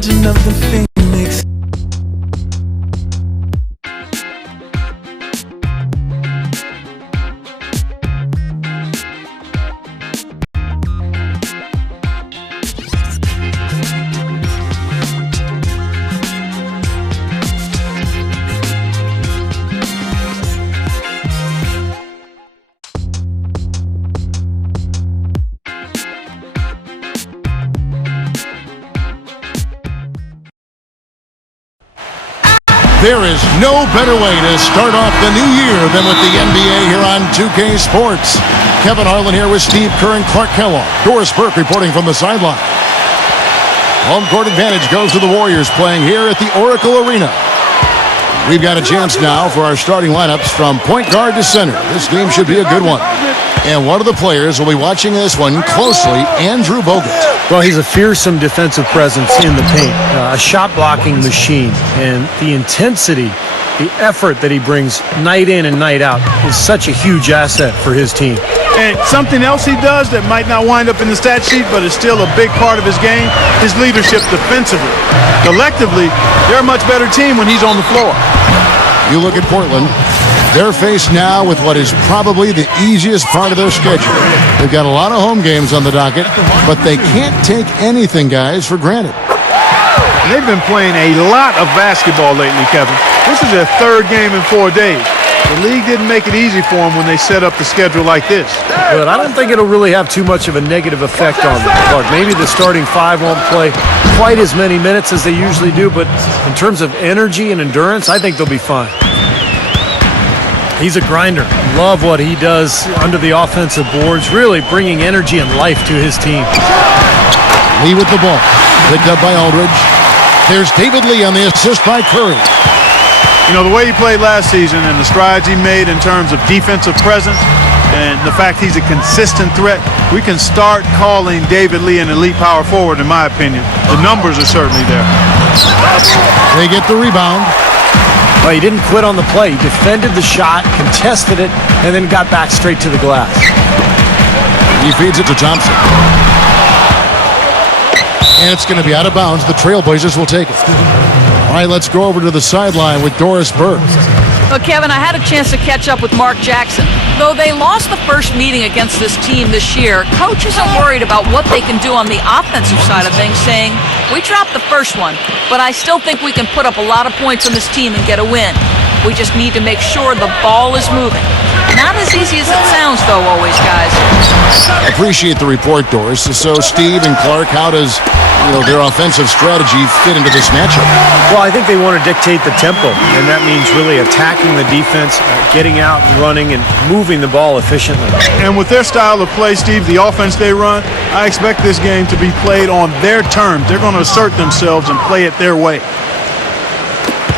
legend of the Phoenix. There is no better way to start off the new year than with the NBA here on 2K Sports. Kevin Harlan here with Steve Kerr and Clark Kellogg. Doris Burke reporting from the sideline. Home court advantage goes to the Warriors playing here at the Oracle Arena. We've got a chance now for our starting lineups from point guard to center. This game should be a good one. And one of the players will be watching this one closely, Andrew Bogut. Well, he's a fearsome defensive presence in the paint, a shot-blocking machine, and the intensity, the effort that he brings night in and night out is such a huge asset for his team. And something else he does that might not wind up in the stat sheet, but is still a big part of his game, his leadership defensively. Collectively, they're a much better team when he's on the floor. You look at Portland. They're faced now with what is probably the easiest part of their schedule. They've got a lot of home games on the docket, but they can't take anything, guys, for granted. They've been playing a lot of basketball lately, Kevin. This is their third game in 4 days. The league didn't make it easy for them when they set up the schedule like this. But I don't think it'll really have too much of a negative effect on them, Clark. Maybe the starting five won't play quite as many minutes as they usually do, but in terms of energy and endurance, I think they'll be fine. He's a grinder. Love what he does under the offensive boards, really bringing energy and life to his team. Lee with the ball. Picked up by Aldridge. There's David Lee on the assist by Curry. You know, the way he played last season and the strides he made in terms of defensive presence and the fact he's a consistent threat, we can start calling David Lee an elite power forward, in my opinion. The numbers are certainly there. They get the rebound. Well, he didn't quit on the play. He defended the shot, contested it, and then got back straight to the glass. He feeds it to Thompson. And it's going to be out of bounds. The Trailblazers will take it. All right, let's go over to the sideline with Doris Burke. Well, Kevin, I had a chance to catch up with Mark Jackson. Though they lost the first meeting against this team this year, coach isn't worried about what they can do on the offensive side of things, saying, we dropped the first one, but I still think we can put up a lot of points on this team and get a win. We just need to make sure the ball is moving. Not as easy as it sounds, though, always, guys. Appreciate the report, Doris. So, Steve and Clark, how does their offensive strategy fit into this matchup? Well, I think they want to dictate the tempo, and that means really attacking the defense, getting out and running, and moving the ball efficiently. And with their style of play, Steve, the offense they run, I expect this game to be played on their terms. They're going to assert themselves and play it their way.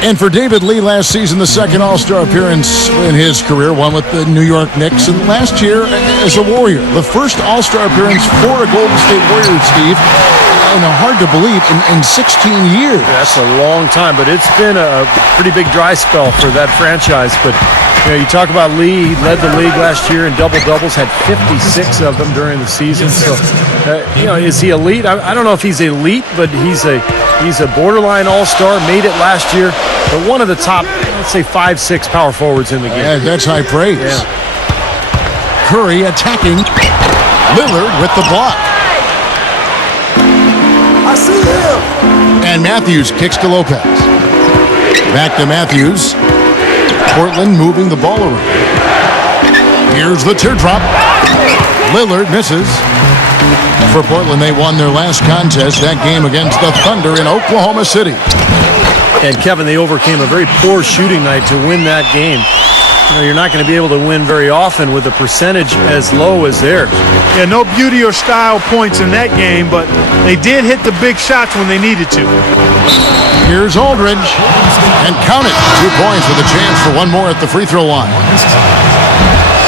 And for David Lee, last season, the second All-Star appearance in his career, one with the New York Knicks, and last year as a Warrior. The first All-Star appearance for a Golden State Warrior, Steve. Hard to believe, in 16 years. That's a long time, but it's been a pretty big dry spell for that franchise. But you talk about Lee, he led the league last year in double-doubles, had 56 of them during the season. So, is he elite? I don't know if he's elite, but he's a borderline all-star, made it last year, but one of the top, let's say, 5-6 power forwards in the game. Yeah, that's high praise. Yeah. Curry attacking. Lillard with the block. I see him. And Matthews kicks to Lopez. Back to Matthews. Portland moving the ball around. Here's the teardrop. Lillard misses. For Portland, they won their last contest, that game against the Thunder in Oklahoma City. And Kevin, they overcame a very poor shooting night to win that game. You're not going to be able to win very often with a percentage as low as theirs. Yeah, no beauty or style points in that game, but they did hit the big shots when they needed to. Here's Aldridge. And count it. 2 points with a chance for one more at the free throw line.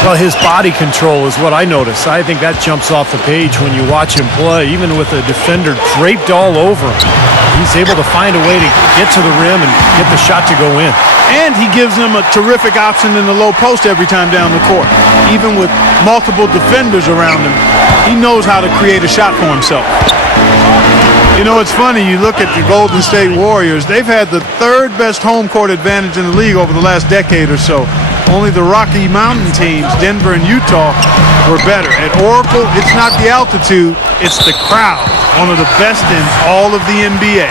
Well, his body control is what I notice. I think that jumps off the page when you watch him play, even with a defender draped all over him. He's able to find a way to get to the rim and get the shot to go in. And he gives them a terrific option in the low post every time down the court. Even with multiple defenders around him, he knows how to create a shot for himself. You know, it's funny. You look at the Golden State Warriors. They've had the third best home court advantage in the league over the last decade or so. Only the Rocky Mountain teams, Denver and Utah, were better. At Oracle, it's not the altitude, it's the crowd. One of the best in all of the NBA.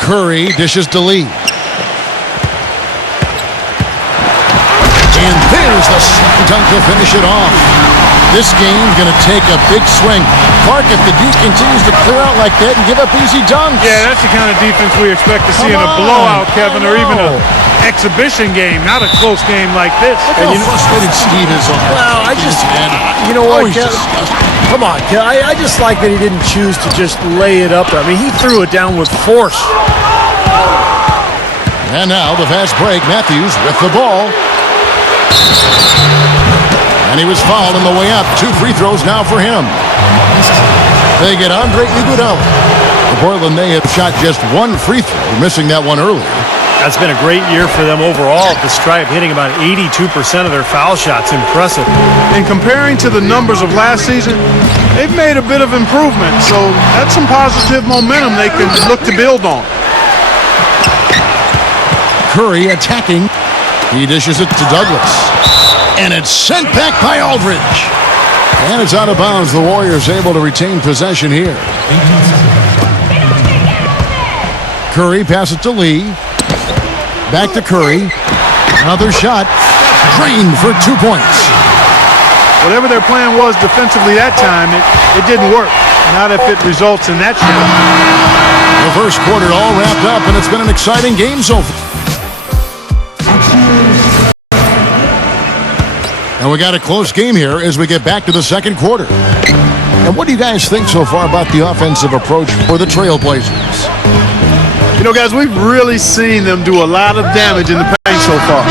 Curry dishes to Lee. And there's the slam dunk to finish it off. This game's going to take a big swing. Clark, if the D continues to clear out like that and give up easy dunks. Yeah, that's the kind of defense we expect to see in a blowout, Kevin, or even an exhibition game, not a close game like this. Look how frustrated Steve is on that. Well, I just, you know what, come on, I just like that he didn't choose to just lay it up. I mean, he threw it down with force. And now the fast break. Matthews with the ball. And he was fouled on the way up. 2 free throws now for him. They get Andre Iguodala. The Portland, they have shot just 1 free throw, missing that one earlier. That's been a great year for them overall at the stripe, hitting about 82% of their foul shots. Impressive. And comparing to the numbers of last season, they've made a bit of improvement. So that's some positive momentum they can look to build on. Curry attacking. He dishes it to Douglas. And it's sent back by Aldridge. And it's out of bounds. The Warriors able to retain possession here. Curry passes it to Lee. Back to Curry. Another shot. Drained for 2 points. Whatever their plan was defensively that time, it didn't work. Not if it results in that shot. The first quarter all wrapped up, and it's been an exciting game so far. And we got a close game here as we get back to the second quarter. And what do you guys think so far about the offensive approach for the Trailblazers? You know, guys, we've really seen them do a lot of damage in the paint so far.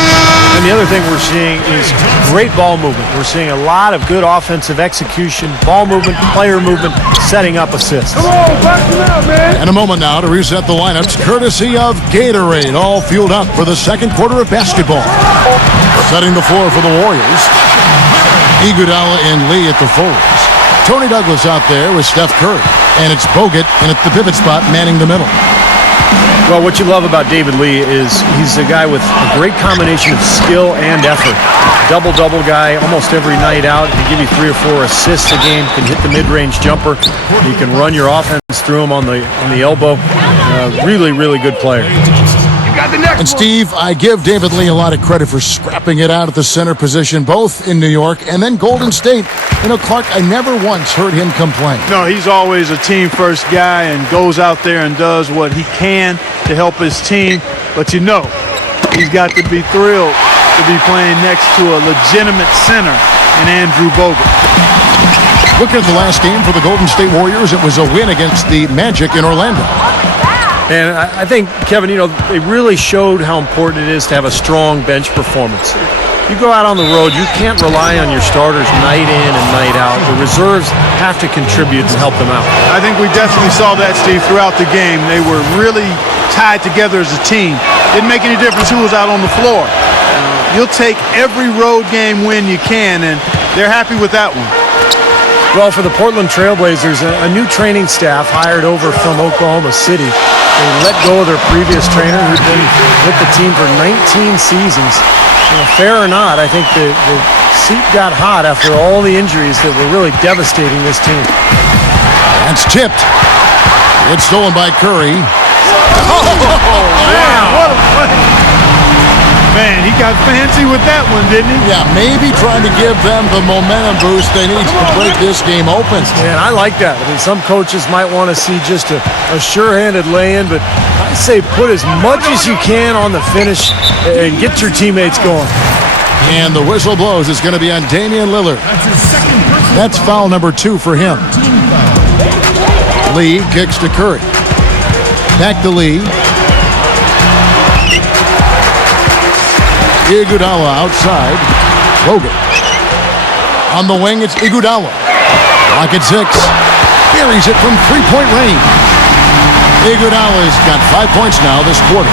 And the other thing we're seeing is great ball movement. We're seeing a lot of good offensive execution, ball movement, player movement, setting up assists. Come on, back it up, man. And a moment now to reset the lineups, courtesy of Gatorade, all fueled up for the second quarter of basketball. Setting the floor for the Warriors, Iguodala and Lee at the forwards. Tony Douglas out there with Steph Curry. And it's Bogut in at the pivot spot manning the middle. Well, what you love about David Lee is he's a guy with a great combination of skill and effort. Double-double guy almost every night out. He can give you 3 or 4 assists a game. Can hit the mid-range jumper. He can run your offense through him on the elbow. Really, really good player. And Steve, I give David Lee a lot of credit for scrapping it out at the center position, both in New York and then Golden State. You know, Clark, I never once heard him complain. No, he's always a team-first guy and goes out there and does what he can to help his team. But you know, he's got to be thrilled to be playing next to a legitimate center in Andrew Bogut. Looking at the last game for the Golden State Warriors, it was a win against the Magic in Orlando. And I think, Kevin, you know, they really showed how important it is to have a strong bench performance. You go out on the road, you can't rely on your starters night in and night out. The reserves have to contribute and help them out. I think we definitely saw that, Steve, throughout the game. They were really tied together as a team. Didn't make any difference who was out on the floor. You'll take every road game win you can, and they're happy with that one. Well, for the Portland Trailblazers, a new training staff hired over from Oklahoma City. They let go of their previous trainer who'd been with the team for 19 seasons. You know, fair or not, I think the seat got hot after all the injuries that were really devastating this team. That's tipped. It's stolen by Curry. Man, what a play. Man, he got fancy with that one, didn't he? Yeah, maybe trying to give them the momentum boost they need to break this game open. Man, I like that. I mean, some coaches might want to see just a sure-handed lay-in, but I say put as much as you can on the finish and get your teammates going. And the whistle blows. It's going to be on Damian Lillard. That's foul number 2 for him. Lee kicks to Curry. Back to Lee. Iguodala outside. Bogut. On the wing, it's Iguodala. Lock at 6. Buries it from 3-point range. Iguodala's got 5 points now this quarter.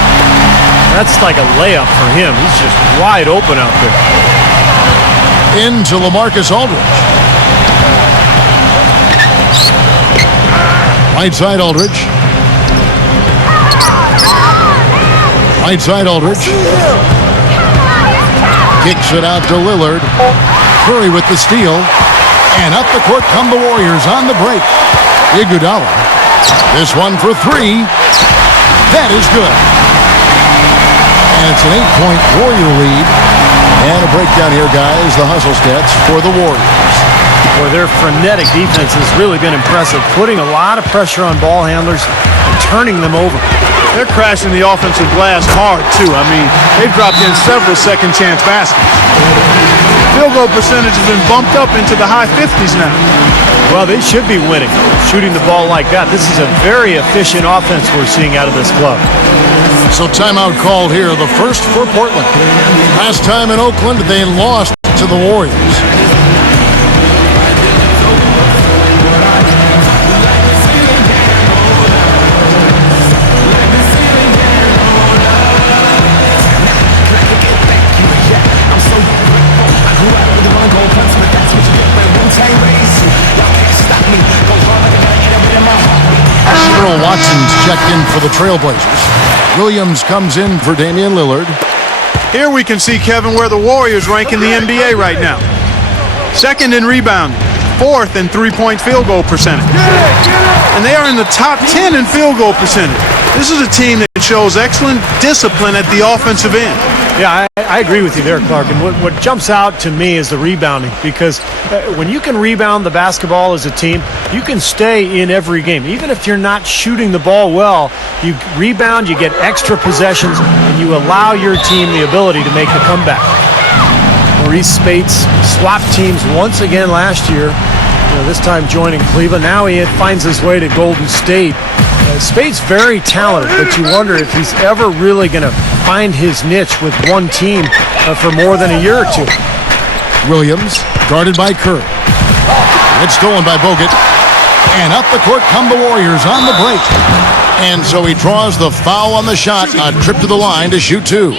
That's like a layup for him. He's just wide open out there. Into LaMarcus Aldridge. Right side Aldridge. Right side Aldridge. Kicks it out to Lillard. Curry with the steal. And up the court come the Warriors on the break. Iguodala. This one for three. That is good. And it's an 8-point Warrior lead. And a breakdown here, guys. The hustle stats for the Warriors. Boy, their frenetic defense has really been impressive, putting a lot of pressure on ball handlers and turning them over. They're crashing the offensive glass hard, too. I mean, they've dropped in several second-chance baskets. Field goal percentage has been bumped up into the high 50s now. Well, they should be winning, shooting the ball like that. This is a very efficient offense we're seeing out of this club. So timeout called here, the first for Portland. Last time in Oakland, they lost to the Warriors. Earl Watson's checked in for the Trailblazers. Williams comes in for Damian Lillard. Here we can see, Kevin, where the Warriors rank in the NBA right now. Second in rebounding, fourth in three-point field goal percentage. And they are in the top 10 in field goal percentage. This is a team that shows excellent discipline at the offensive end. Yeah, I agree with you there, Clark. And what jumps out to me is the rebounding, because when you can rebound the basketball as a team, you can stay in every game. Even if you're not shooting the ball well, you rebound, you get extra possessions, and you allow your team the ability to make the comeback. Maurice Spates swapped teams once again last year, this time joining Cleveland. Now he finds his way to Golden State. Spates very talented, but you wonder if he's ever really going to find his niche with one team for more than a year or two. Williams, guarded by Curry. It's stolen by Bogut. And up the court come the Warriors on the break. And so he draws the foul on the shot, a trip to the line to shoot two.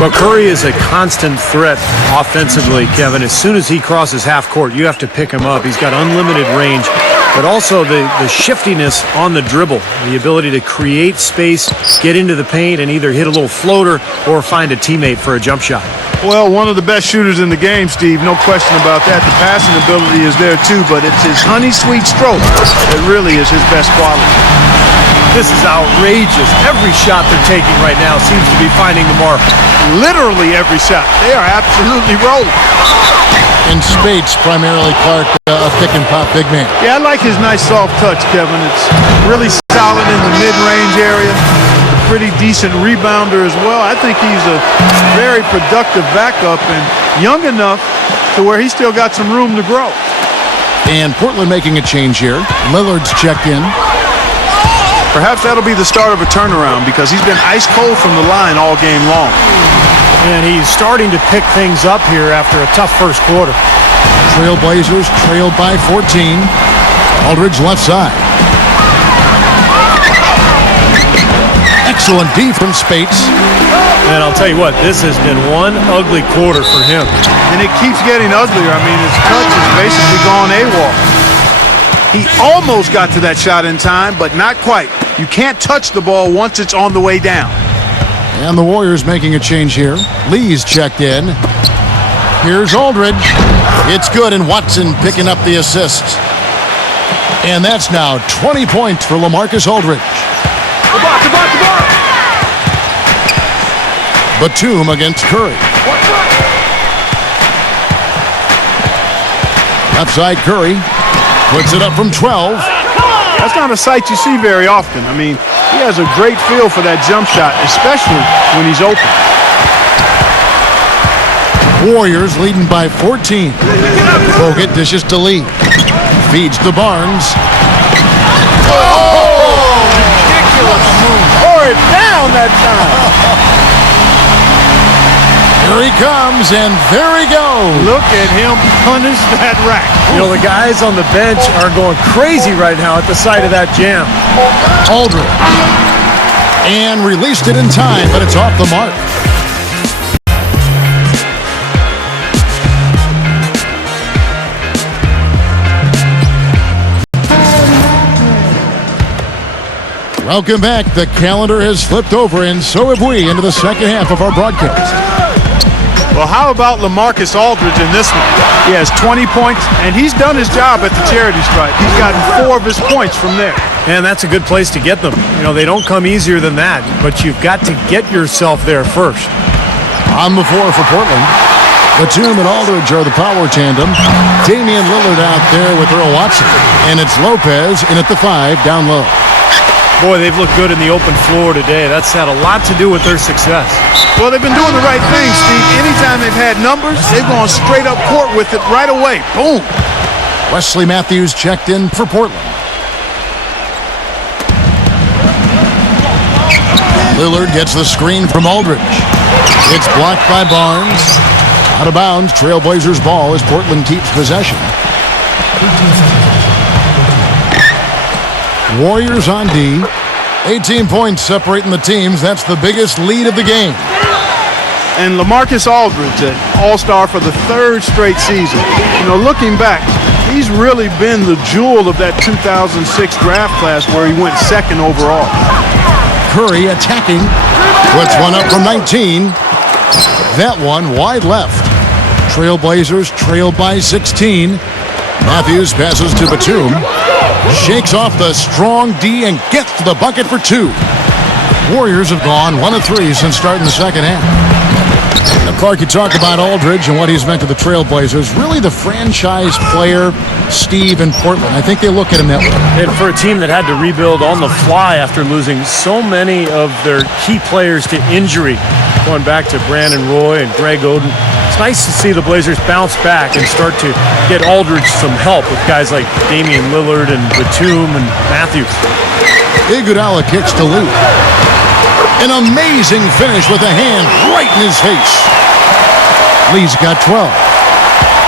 Well, Curry is a constant threat offensively, Kevin. As soon as he crosses half court, you have to pick him up. He's got unlimited range, but also the shiftiness on the dribble, the ability to create space, get into the paint, and either hit a little floater or find a teammate for a jump shot. Well, one of the best shooters in the game, Steve, no question about that. The passing ability is there too, but it's his honey sweet stroke that really is his best quality. This is outrageous. Every shot they're taking right now seems to be finding the mark. Literally every shot. They are absolutely rolling. And Spates, primarily, Clark, a pick-and-pop big man. Yeah, I like his nice soft touch, Kevin. It's really solid in the mid-range area. A pretty decent rebounder as well. I think he's a very productive backup and young enough to where he's still got some room to grow. And Portland making a change here. Lillard's checked in. Perhaps that'll be the start of a turnaround because he's been ice cold from the line all game long. And he's starting to pick things up here after a tough first quarter. Trailblazers trailed by 14. Aldridge left side. Excellent D from Spates. And I'll tell you what, this has been one ugly quarter for him. And it keeps getting uglier. I mean, his touch has basically gone AWOL. He almost got to that shot in time, but not quite. You can't touch the ball once it's on the way down. And the Warriors making a change here. Lee's checked in. Here's Aldridge. It's good, and Watson picking up the assist. And that's now 20 points for LaMarcus Aldridge. Batum against Curry. Left side Curry. Puts it up from 12. That's not a sight you see very often. I mean, he has a great feel for that jump shot, especially when he's open. Warriors leading by 14. Bogut dishes to Lee. Feeds to Barnes. Oh! Ridiculous. Tore it down that time. Here he comes, and there he goes. Look at him punish that rack. The guys on the bench are going crazy right now at the sight of that jam. Aldridge. And released it in time, but it's off the mark. Welcome back. The calendar has flipped over, and so have we, into the second half of our broadcast. Well, how about LaMarcus Aldridge in this one? He has 20 points, and he's done his job at the charity stripe. He's gotten 4 of his points from there. And that's a good place to get them. You know, they don't come easier than that, but you've got to get yourself there first. On the floor for Portland, Batum and Aldridge are the power tandem. Damian Lillard out there with Earl Watson. And it's Lopez in at the 5, down low. Boy, they've looked good in the open floor today. That's had a lot to do with their success. Well, they've been doing the right thing, Steve. Anytime they've had numbers, they've gone straight up court with it right away. Boom. Wesley Matthews checked in for Portland. Lillard gets the screen from Aldridge. It's blocked by Barnes. Out of bounds, Trailblazers ball as Portland keeps possession. Warriors on D. 18 points separating the teams. That's the biggest lead of the game. And LaMarcus Aldridge, an all-star for the 3rd straight season. You know, looking back, he's really been the jewel of that 2006 draft class where he went 2nd overall. Curry attacking. Puts one up from 19. That one wide left. Trailblazers trail by 16. Matthews passes to Batum. Shakes off the strong D and gets to the bucket for 2. Warriors have gone 1 of 3 since starting the second half. Now, Clark, you talk about Aldridge and what he's meant to the Trailblazers. Really the franchise player, Steve, in Portland. I think they look at him that way. And for a team that had to rebuild on the fly after losing so many of their key players to injury, going back to Brandon Roy and Greg Oden, it's nice to see the Blazers bounce back and start to get Aldridge some help with guys like Damian Lillard and Batum and Matthews. Iguodala kicks to Lee. An amazing finish with a hand right in his face. Lee's got 12.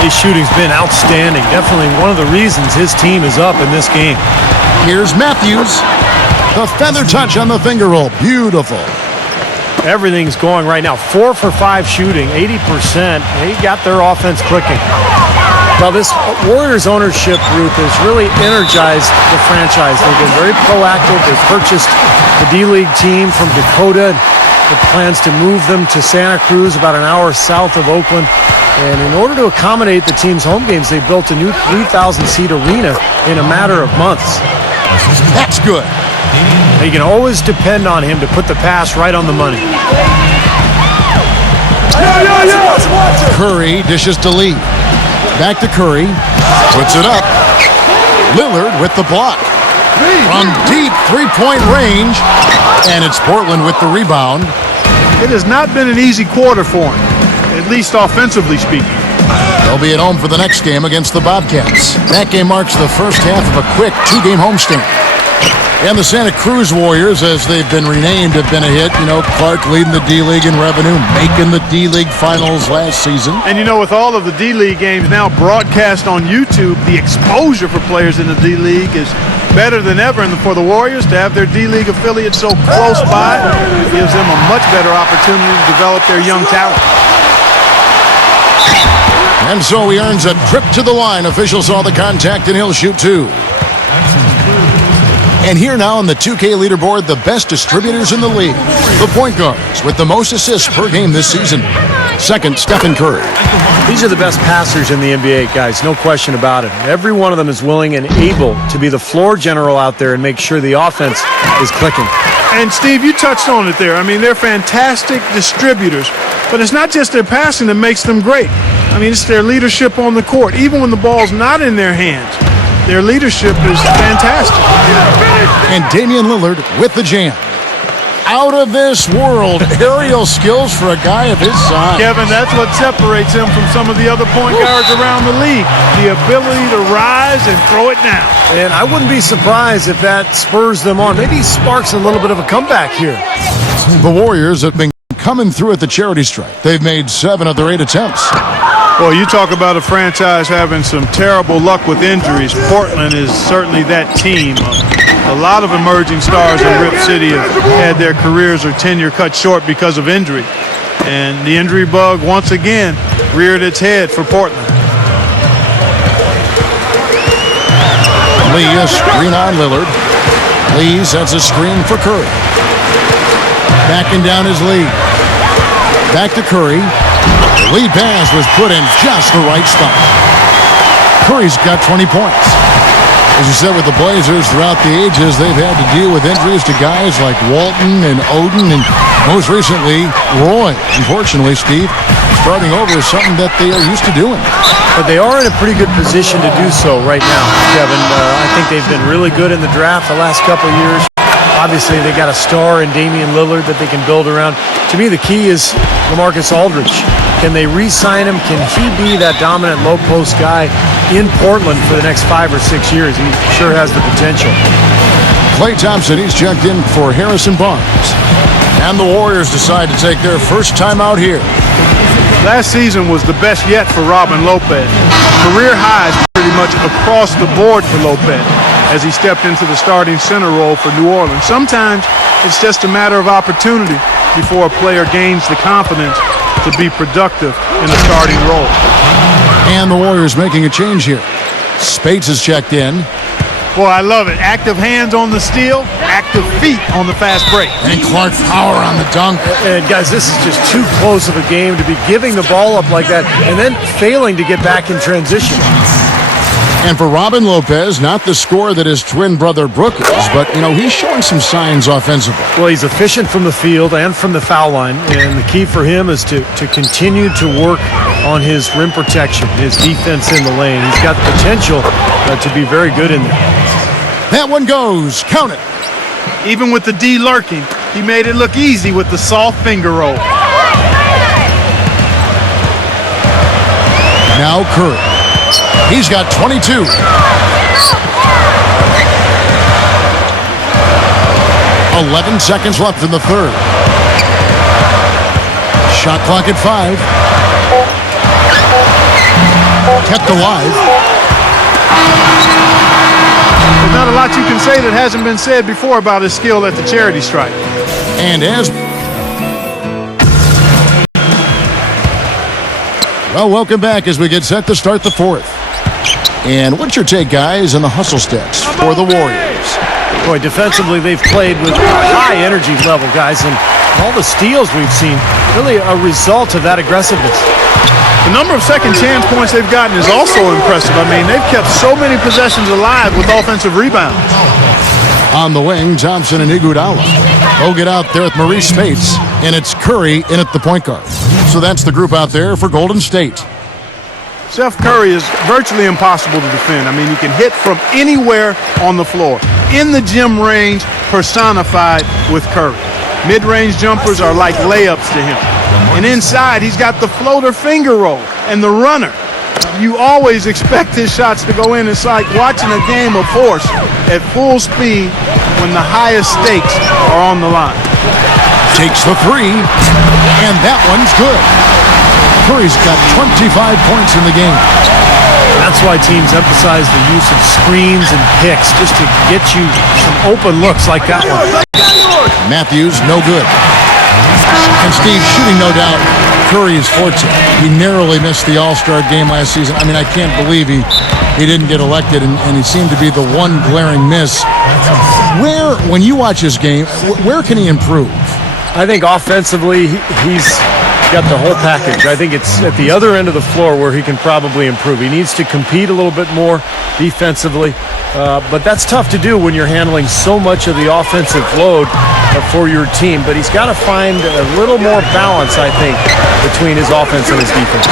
His shooting's been outstanding. Definitely one of the reasons his team is up in this game. Here's Matthews. The feather touch on the finger roll. Beautiful. Everything's going right now. 4 for 5 shooting, 80%. They got their offense clicking. Well, this Warriors ownership group has really energized the franchise. They've been very proactive. They've purchased the D-League team from Dakota. With plans to move them to Santa Cruz, about an hour south of Oakland. And in order to accommodate the team's home games, they built a new 3,000-seat arena in a matter of months. That's good. You can always depend on him to put the pass right on the money. Curry dishes to Lee. Back to Curry. Puts it up. Lillard with the block. From deep three-point range. And it's Portland with the rebound. It has not been an easy quarter for him, at least offensively speaking. They'll be at home for the next game against the Bobcats. That game marks the first half of a quick 2-game homestand. And the Santa Cruz Warriors, as they've been renamed, have been a hit. You know, Clark leading the D-League in revenue, making the D-League finals last season. And you know, with all of the D-League games now broadcast on YouTube, the exposure for players in the D-League is better than ever. And for the Warriors to have their D-League affiliate so close by gives them a much better opportunity to develop their young talent. And so he earns a trip to the line. Officials saw the contact, and he'll shoot 2. And here now on the 2K leaderboard, the best distributors in the league. The point guards with the most assists per game this season. Second, Stephen Curry. These are the best passers in the NBA, guys, no question about it. Every one of them is willing and able to be the floor general out there and make sure the offense is clicking. And Steve, you touched on it there. I mean, they're fantastic distributors, but it's not just their passing that makes them great. I mean, it's their leadership on the court. Even when the ball's not in their hands, their leadership is fantastic. And Damian Lillard with the jam. Out of this world aerial skills for a guy of his size. Kevin, that's what separates him from some of the other point guards around the league. The ability to rise and throw it down. And I wouldn't be surprised if that spurs them on. Maybe sparks a little bit of a comeback here. The Warriors have been coming through at the charity stripe. They've made 7 of their 8 attempts. Well, you talk about a franchise having some terrible luck with injuries. Portland is certainly that team. A lot of emerging stars in Rip City have had their careers or tenure cut short because of injury. And the injury bug once again reared its head for Portland. Lee is screen on Lillard. Lee sets a screen for Curry. Backing down his lead. Back to Curry. The lead pass was put in just the right spot. Curry's got 20 points. As you said, with the Blazers throughout the ages, they've had to deal with injuries to guys like Walton and Oden and most recently Roy. Unfortunately, Steve, starting over is something that they are used to doing. But they are in a pretty good position to do so right now, Kevin. I think they've been really good in the draft the last couple of years. Obviously, they got a star in Damian Lillard that they can build around. To me, the key is LaMarcus Aldridge. Can they re-sign him? Can he be that dominant low-post guy in Portland for the next 5 or 6 years? He sure has the potential. Klay Thompson, he's checked in for Harrison Barnes. And the Warriors decide to take their first time out here. Last season was the best yet for Robin Lopez. Career highs pretty much across the board for Lopez as he stepped into the starting center role for New Orleans. Sometimes it's just a matter of opportunity before a player gains the confidence to be productive in a starting role. And the Warriors making a change here. Spates is checked in. Boy, I love it. Active hands on the steal, active feet on the fast break. And Clark Power on the dunk. And guys, this is just too close of a game to be giving the ball up like that and then failing to get back in transition. And for Robin Lopez, not the score that his twin brother Brook is, but, he's showing some signs offensively. Well, he's efficient from the field and from the foul line, and the key for him is to continue to work on his rim protection, his defense in the lane. He's got the potential to be very good in there. That one goes. Count it. Even with the D lurking, he made it look easy with the soft finger roll. Now Curry. He's got 22. 11 seconds left in the third. Shot clock at 5. Kept alive. There's not a lot you can say that hasn't been said before about his skill at the charity stripe. And as well, welcome back as we get set to start the fourth. And what's your take, guys, on the hustle stats for the Warriors? Boy, defensively, they've played with high energy level, guys, and all the steals we've seen, really a result of that aggressiveness. The number of second chance points they've gotten is also impressive. I mean, they've kept so many possessions alive with offensive rebounds. On the wing, Thompson and Iguodala. They'll get out there with Maurice Spates, and it's Curry in at the point guard. So that's the group out there for Golden State. Steph Curry is virtually impossible to defend. I mean, he can hit from anywhere on the floor. In the gym range, personified with Curry. Mid-range jumpers are like layups to him. And inside, he's got the floater finger roll and the runner. You always expect his shots to go in. It's like watching a game of horse at full speed when the highest stakes are on the line. Takes the three, and that one's good. Curry's got 25 points in the game. That's why teams emphasize the use of screens and picks just to get you some open looks like that one. Matthews, no good. And Steve, shooting no doubt Curry's forte. He narrowly missed the All-Star game last season. I mean, I can't believe he didn't get elected, and he seemed to be the one glaring miss. When you watch his game, where can he improve? I think offensively, he's got the whole package. I think it's at the other end of the floor where he can probably improve. He needs to compete a little bit more defensively, but that's tough to do when you're handling so much of the offensive load for your team. But he's got to find a little more balance, I think, between his offense and his defense.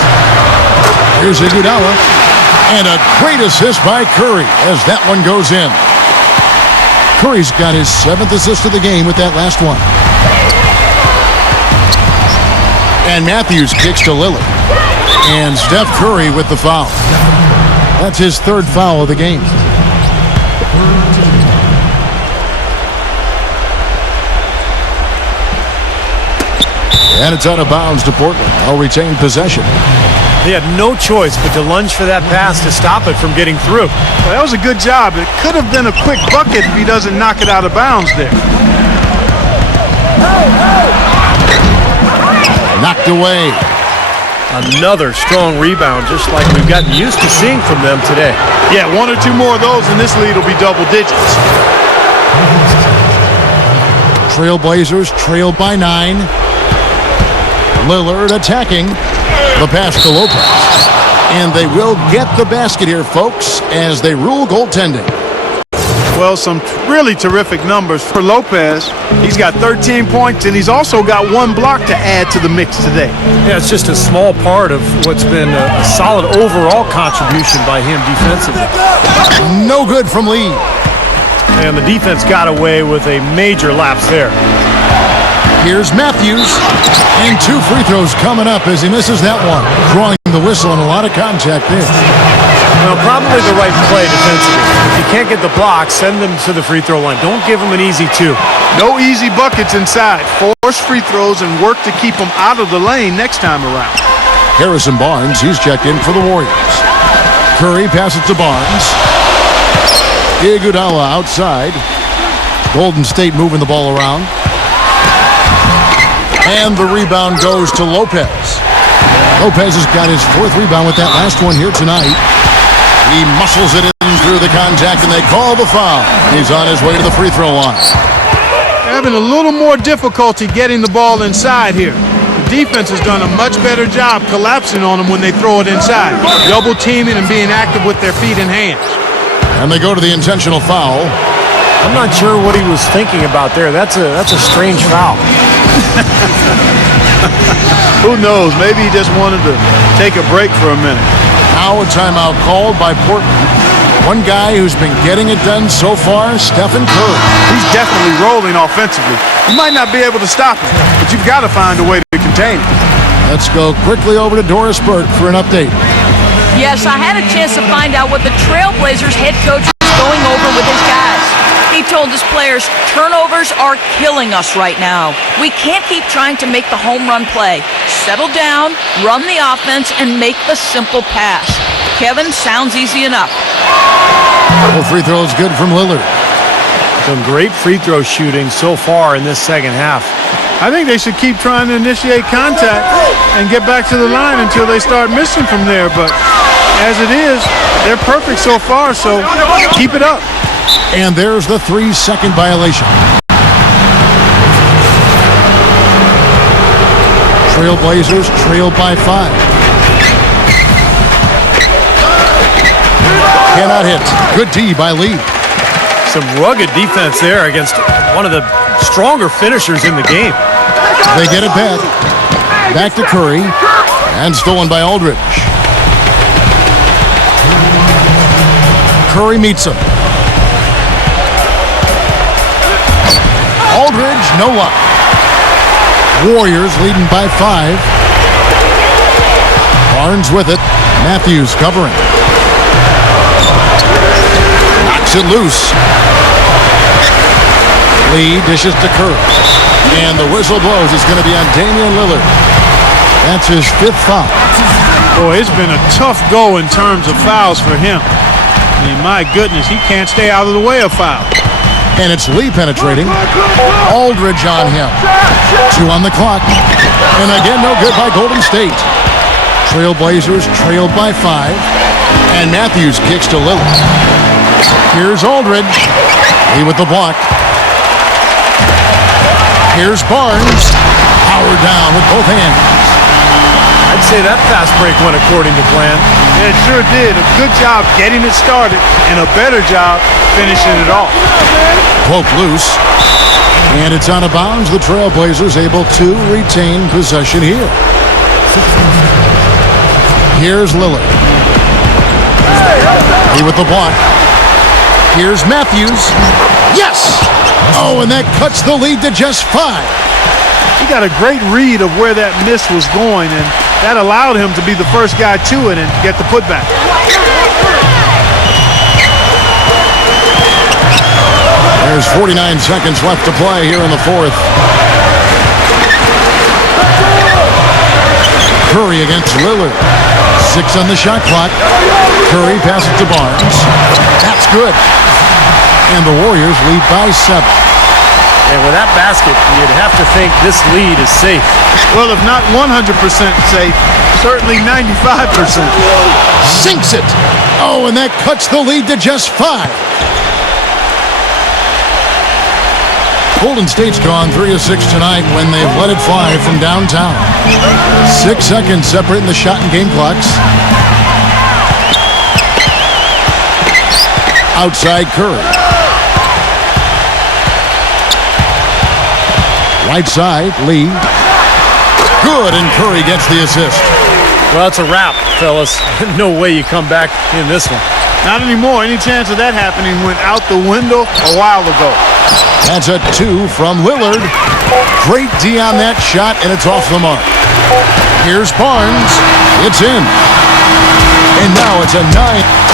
Here's Iguodala, and a great assist by Curry as that one goes in. Curry's got his 7th assist of the game with that last one. And Matthews kicks to Lillard. And Steph Curry with the foul. That's his 3rd foul of the game. And it's out of bounds to Portland. They'll retain possession. He had no choice but to lunge for that pass to stop it from getting through. Well, that was a good job. It could have been a quick bucket if he doesn't knock it out of bounds there. Knocked away. Another strong rebound, just like we've gotten used to seeing from them today. Yeah, one or two more of those and this lead will be double digits. Trailblazers trailed by 9. Lillard attacking. The pass to Lopez. And they will get the basket here, folks, as they rule goaltending. Well, some really terrific numbers for Lopez. He's got 13 points, and he's also got 1 block to add to the mix today. Yeah, it's just a small part of what's been a solid overall contribution by him defensively. No good from Lee. And the defense got away with a major lapse there. Here's Matthews. And 2 free throws coming up as he misses that one. Drawing the whistle and a lot of contact there. Well, probably the right play defensively. If you can't get the block, send them to the free throw line. Don't give them an easy 2. No easy buckets inside. Force free throws and work to keep them out of the lane next time around. Harrison Barnes, he's checked in for the Warriors. Curry passes to Barnes. Iguodala outside. Golden State moving the ball around. And the rebound goes to Lopez. Lopez has got his 4th rebound with that last one here tonight. He muscles it in through the contact, and they call the foul. He's on his way to the free throw line. Having a little more difficulty getting the ball inside here. The defense has done a much better job collapsing on them when they throw it inside. Double teaming and being active with their feet and hands. And they go to the intentional foul. I'm not sure what he was thinking about there. That's a strange foul. Who knows? Maybe he just wanted to take a break for a minute. Now a timeout called by Portland. One guy who's been getting it done so far, Stephen Curry. He's definitely rolling offensively. You might not be able to stop him, but you've got to find a way to contain him. Let's go quickly over to Doris Burke for an update. Yes, I had a chance to find out what the Trailblazers head coach is going over with his guys. He told his players, turnovers are killing us right now. We can't keep trying to make the home run play. Settle down, run the offense, and make the simple pass. Kevin, sounds easy enough. Well, free throw is good from Lillard. Some great free throw shooting so far in this second half. I think they should keep trying to initiate contact and get back to the line until they start missing from there. But as it is, they're perfect so far, so keep it up. And there's the 3-second violation. Trailblazers trailed by 5. Cannot hit. Good D by Lee. Some rugged defense there against one of the stronger finishers in the game. They get it back. Back to Curry. And stolen by Aldridge. Curry meets him. Aldridge, no luck. Warriors leading by 5. Barnes with it. Matthews covering. Knocks it loose. Lee dishes to Curry. And the whistle blows. It's going to be on Damian Lillard. That's his 5th foul. Boy, it's been a tough go in terms of fouls for him. I mean, my goodness, he can't stay out of the way of fouls. And it's Lee penetrating. Aldridge on him. 2 on the clock. And again, no good by Golden State. Trailblazers trailed by 5. And Matthews kicks to Lillard. Here's Aldridge. Lee with the block. Here's Barnes. Power down with both hands. I'd say that fast break went according to plan. It sure did. A good job getting it started and a better job finishing it off. Cloak loose. And it's out of bounds. The Trailblazers able to retain possession here. Here's Lillard. He with the block. Here's Matthews. Yes! Oh, and that cuts the lead to just 5. He got a great read of where that miss was going, and that allowed him to be the first guy to it and get the putback. There's 49 seconds left to play here in the 4th. Curry against Lillard. 6 on the shot clock. Curry passes to Barnes. That's good. And the Warriors lead by 7. And with that basket, you'd have to think this lead is safe. Well, if not 100% safe, certainly 95%. Sinks it. Oh, and that cuts the lead to just 5. Golden State's gone 3 of 6 tonight when they've let it fly from downtown. 6 seconds separating the shot and game clocks. Outside Curry. Right side, Lee. Good, and Curry gets the assist. Well, it's a wrap, fellas. No way you come back in this one. Not anymore. Any chance of that happening went out the window a while ago. That's a 2 from Lillard. Great D on that shot, and it's off the mark. Here's Barnes. It's in. And now it's a 9.